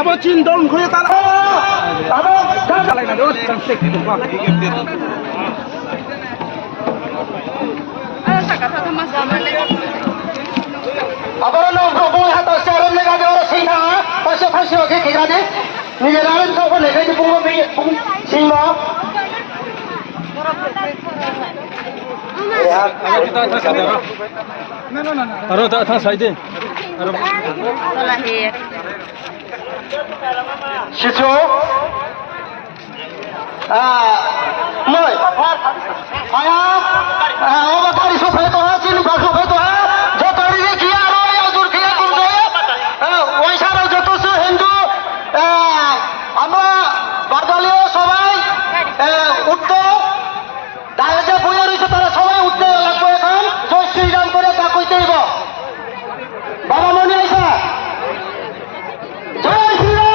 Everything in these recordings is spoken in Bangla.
আবার চিন্তন ঘুরে তারা শিশু মই গাড়ি সফাই তো চিনি বা সফাই তো যত খিয়া দূর খিয়া কম ওই সারা যত হিন্দু আমরা বাঙালিও সবাই উঠতো দাঁড়িয়ে যে বইয়া রয়েছে তারা সবাই উঠতে লাগবে এখন জয় শ্রীরাম করে তা কইতে হইব বাবা মনে আইসা জয় শ্রীরাম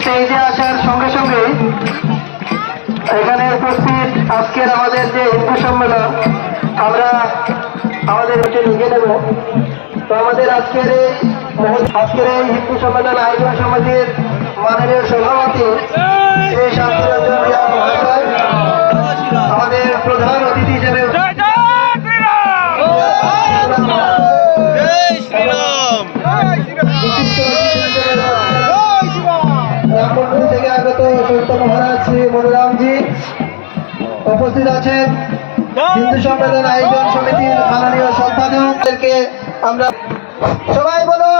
স্টেজে আসার সঙ্গে সঙ্গে এখানে উপস্থিত আজকের আমাদের যে হিন্দু সম্মেলন আমরা আমাদের লিখে নেব। তো আমাদের আজকের এই হিন্দু সম্মেলন আয়োজন সমিতির মাননীয় সভাপতি শ্রী শান্তিরঞ্জন রিয়া মহাশয় আমাদের প্রধান অতিথি হিসেবে থেকে আগত সন্ত মহারাজ শ্রী মনোরামজি উপস্থিত আছেন। হিন্দু সম্মেলন আয়োজন সমিতির মাননীয় সম্পাদকদেরকে আমরা সবাই বলো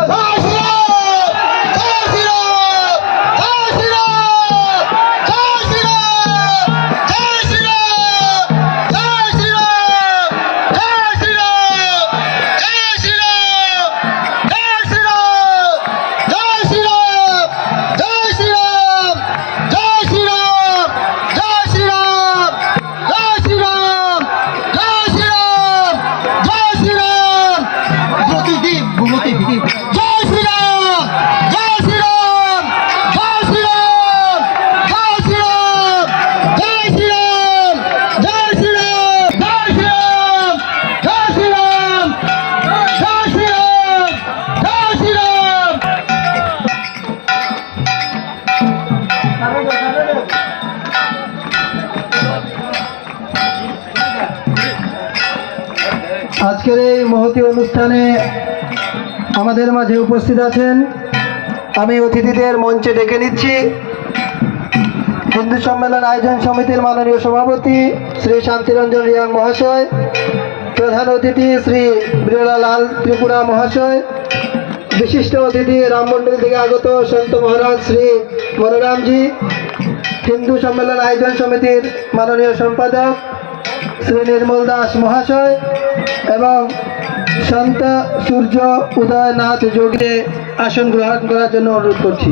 আজকের এই মহতী অনুষ্ঠানে আমাদের মাঝে উপস্থিত আছেন। আমি অতিথিদের মঞ্চে ডেকে নিচ্ছি। হিন্দু সম্মেলন আয়োজন সমিতির মাননীয় সভাপতি শ্রী শান্তিরঞ্জন রিয়াং মহাশয়, প্রধান অতিথি শ্রী বিরলালাল ত্রিপুরা মহাশয়, বিশিষ্ট অতিথি রামমন্ডল থেকে আগত সন্ত মহারাজ শ্রী মনোরামজি, হিন্দু সম্মেলন আয়োজন সমিতির মাননীয় সম্পাদক শ্রী নির্মল দাস মহাশয় এবং সন্ত সূর্য উদয়নাথ যোগীকে আসন গ্রহণ করার জন্য অনুরোধ করছি।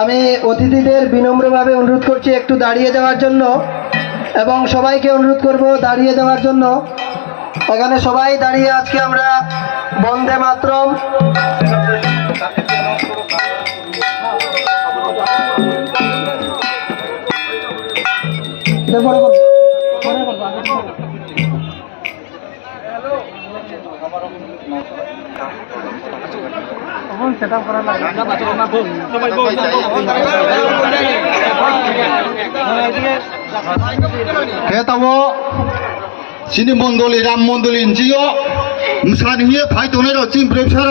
আমি অতিথিদের বিনম্রভাবে অনুরোধ করছি একটু দাঁড়িয়ে যাওয়ার জন্য এবং সবাইকে অনুরোধ করব দাঁড়িয়ে যাওয়ার জন্য। এখানে সবাই দাঁড়িয়ে আজকে আমরা বন্দে মাতরম Ketawo sini mondoli ram mondoli injiyo musan hiye phai tone ro chim prepsara